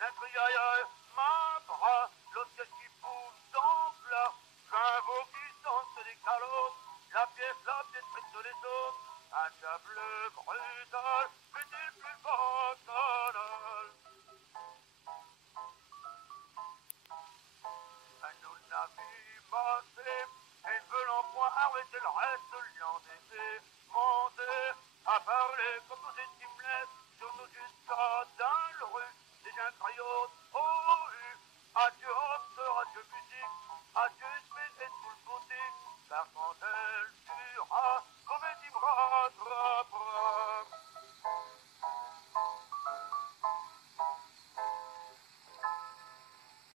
l'intriaille, ma bras, l'autre qui pousse en plat, un veau qui sent des calottes, la pièce prête les autres, un diable brutal, fait-il plus bacchanal. Un navire massé, elle veut l'emploi arrêter le reste, l'endetté, monté, à parler comme nous estimes sur nous jusqu'à dans le rue, des incroyables, oh, adieu.